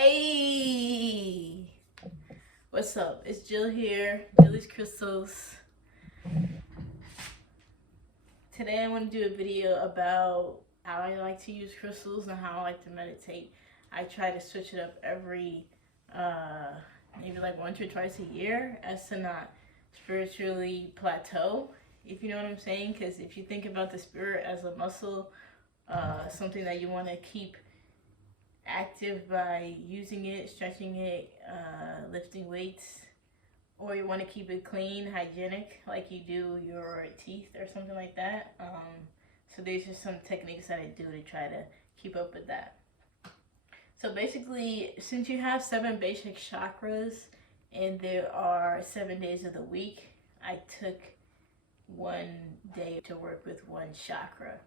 Hey, what's up? It's Jill here, Jill's Crystals. Today I want to do a video about how I like to use crystals and how I like to meditate. I try to switch it up every, maybe like once or twice a year as to not spiritually plateau, if you know what I'm saying. Because if you think about the spirit as a muscle, something that you want to keep active by using it, stretching it, lifting weights, or you want to keep it clean, hygienic, like you do your teeth or something like that. So there's just some techniques that I do to try to keep up with that. So basically, since you have 7 basic chakras and there are 7 days of the week, I took one day to work with one chakra.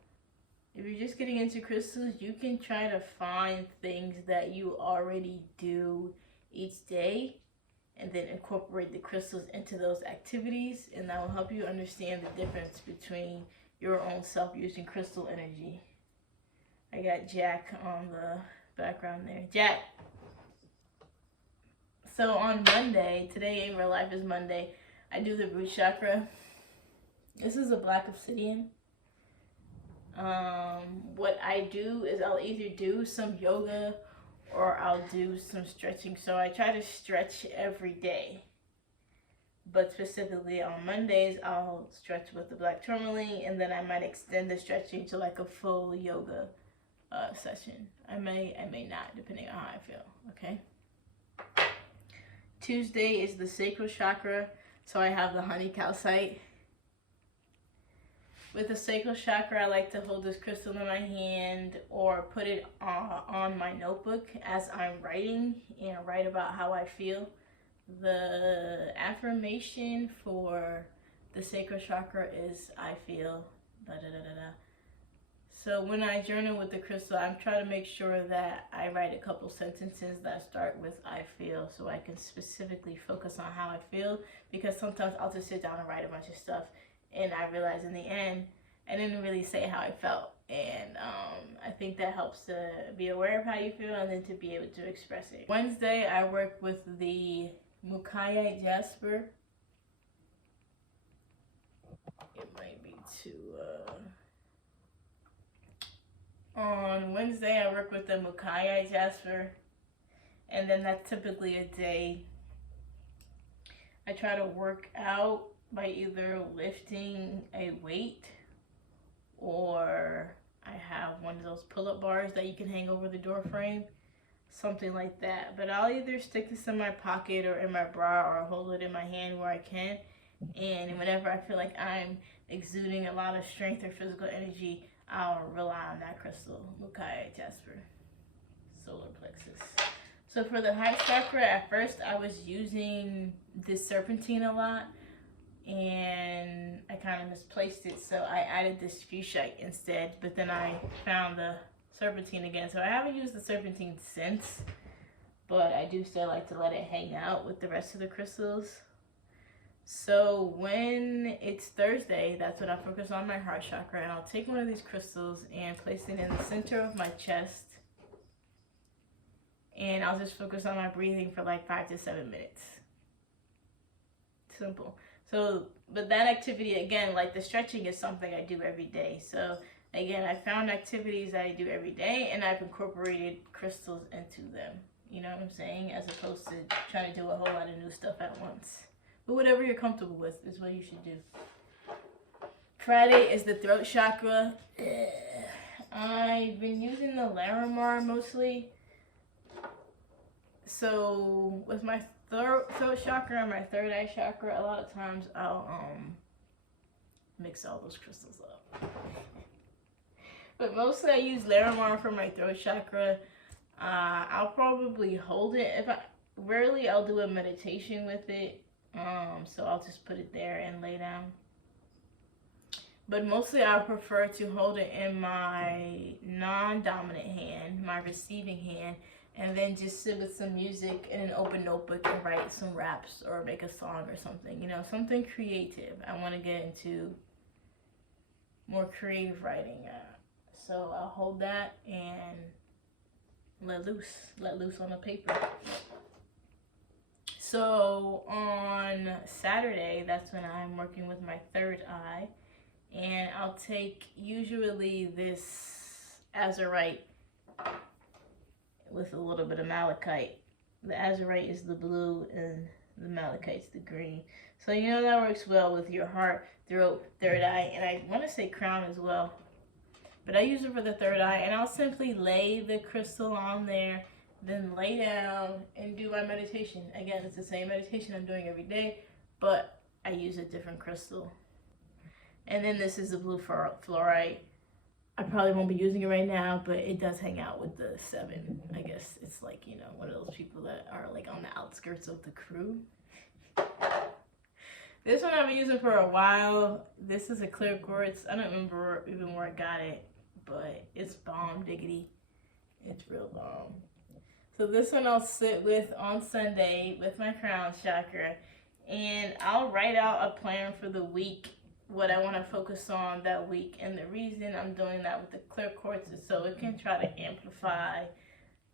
If you're just getting into crystals, you can try to find things that you already do each day and then incorporate the crystals into those activities, and that will help you understand the difference between your own self using crystal energy. I got Jack on the background there. Jack! So on Monday, today in real life is Monday, I do the root chakra. This is a black obsidian. What I do is I'll either do some yoga or I'll do some stretching. So I try to stretch every day. But specifically on Mondays, I'll stretch with the black tourmaline, and then I might extend the stretching to like a full yoga session. I may not, depending on how I feel, okay? Tuesday is the sacral chakra, so I have the honey calcite. With the sacral chakra, I like to hold this crystal in my hand or put it on my notebook as I'm writing and write about how I feel. The affirmation for the sacral chakra is I feel da da da da da. So when I journal with the crystal, I'm trying to make sure that I write a couple sentences that start with I feel, so I can specifically focus on how I feel, because sometimes I'll just sit down and write a bunch of stuff and I realize in the end I didn't really say how I felt, and I think that helps to be aware of how you feel and then to be able to express it. Wednesday I work with the Mukaiite jasper. It might be too on Wednesday I work with the Mukaiite jasper, and then that's typically a day I try to work out by either lifting a weight, or I have one of those pull-up bars that you can hang over the door frame, something like that. But I'll either stick this in my pocket or in my bra, or hold it in my hand where I can. And whenever I feel like I'm exuding a lot of strength or physical energy, I'll rely on that crystal, Mukaiite jasper, solar plexus. So for the heart chakra, at first I was using this serpentine a lot, and I kind of misplaced it, so I added this fuchsite instead, but then I found the serpentine again. So I haven't used the serpentine since, but I do still like to let it hang out with the rest of the crystals. So when it's Thursday, that's when I focus on my heart chakra, and I'll take one of these crystals and place it in the center of my chest, and I'll just focus on my breathing for like 5 to 7 minutes. Simple. So, but that activity, again, like the stretching, is something I do every day. So again, I found activities that I do every day, and I've incorporated crystals into them. You know what I'm saying? As opposed to trying to do a whole lot of new stuff at once. But whatever you're comfortable with is what you should do. Friday is the throat chakra. I've been using the Larimar mostly. So with my throat chakra and my third eye chakra, a lot of times I'll mix all those crystals up. But mostly I use Larimar for my throat chakra. I'll probably hold it. Rarely I'll do a meditation with it. So I'll just put it there and lay down. But mostly I prefer to hold it in my non-dominant hand, my receiving hand, and then just sit with some music in an open notebook and write some raps or make a song or something, you know, something creative. I want to get into more creative writing. So I'll hold that and let loose on the paper. So on Saturday, that's when I'm working with my third eye, and I'll take usually this azurite with a little bit of malachite. The azurite is the blue and the malachite's the green. So you know that works well with your heart, throat, third eye, and I want to say crown as well. But I use it for the third eye, and I'll simply lay the crystal on there, then lay down and do my meditation. Again, it's the same meditation I'm doing every day, but I use a different crystal. And then this is the blue fluorite. I probably won't be using it right now, but it does hang out with the 7. I guess it's like, you know, one of those people that are like on the outskirts of the crew. This one I've been using for a while. This is a clear quartz. I don't remember even where I got it, but it's bomb diggity. It's real bomb. So this one I'll sit with on Sunday with my crown chakra, and I'll write out a plan for the week, what I want to focus on that week. And the reason I'm doing that with the clear quartz is so it can try to amplify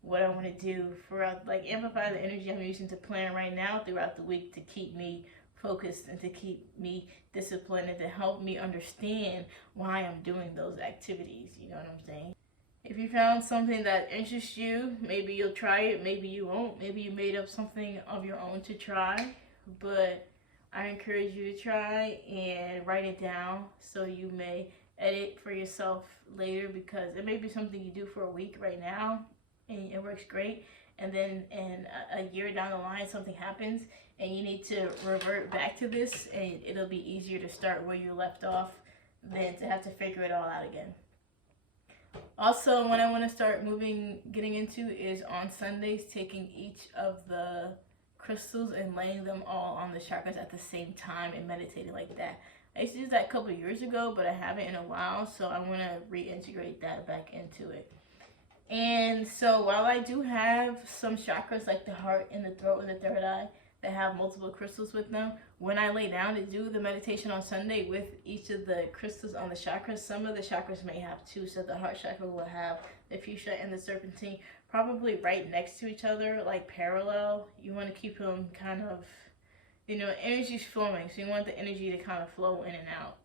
what I want to do for, like, amplify the energy I'm using to plan right now throughout the week to keep me focused and to keep me disciplined and to help me understand why I'm doing those activities. You know what I'm saying? If you found something that interests you, maybe you'll try it, maybe you won't. Maybe you made up something of your own to try, but I encourage you to try and write it down so you may edit for yourself later, because it may be something you do for a week right now and it works great, and then in a year down the line something happens and you need to revert back to this, and it'll be easier to start where you left off than to have to figure it all out again. Also, what I want to start getting into is on Sundays, taking each of the crystals and laying them all on the chakras at the same time and meditating like that. I used to do that a couple of years ago, but I haven't in a while, so I want to reintegrate that back into it. And so while I do have some chakras like the heart and the throat and the third eye that have multiple crystals with them, when I lay down to do the meditation on Sunday with each of the crystals on the chakras, some of the chakras may have 2. So the heart chakra will have the fuchsia and the serpentine probably right next to each other, like parallel. You want to keep them kind of, you know, energy's flowing, so you want the energy to kind of flow in and out.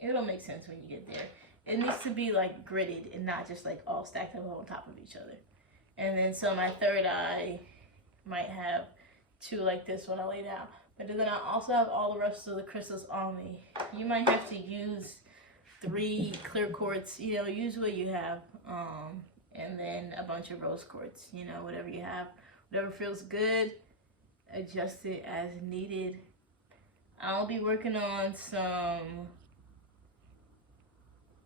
It'll make sense when you get there. It needs to be like gridded and not just like all stacked up on top of each other. And then so my third eye might have 2 like this when I lay down, but then I also have all the rest of the crystals on me. You might have to use 3 clear quartz, you know, use what you have, and then a bunch of rose quartz, you know, whatever you have, whatever feels good, adjust it as needed. I'll be working on some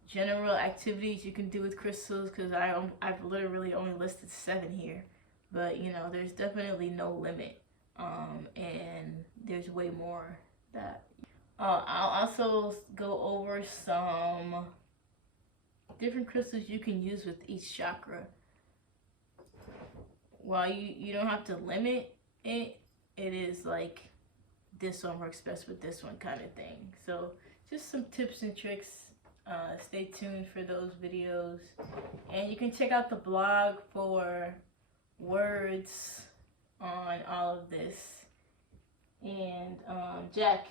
general activities you can do with crystals, because I've literally only listed 7 here, but you know, there's definitely no limit, and there's way more that I'll also go over some different crystals you can use with each chakra. While you don't have to limit it, it is like this one works best with this one kind of thing. So just some tips and tricks. Stay tuned for those videos, and you can check out the blog for words on all of this, and Jack,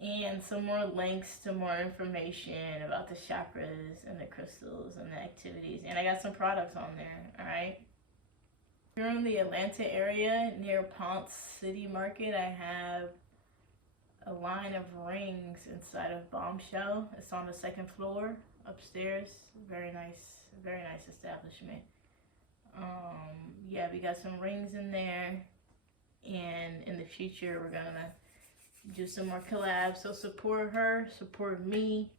and some more links to more information about the chakras and the crystals and the activities, and I got some products on there. All right, if you're in the Atlanta area near Ponce City Market, I have a line of rings inside of Bombshell. It's on the 2nd floor upstairs. Very nice establishment. Yeah, we got some rings in there, and in the future we're gonna do some more collabs. So support her, support me,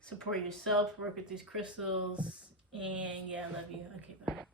support yourself, work with these crystals, and yeah, I love you. Okay, bye.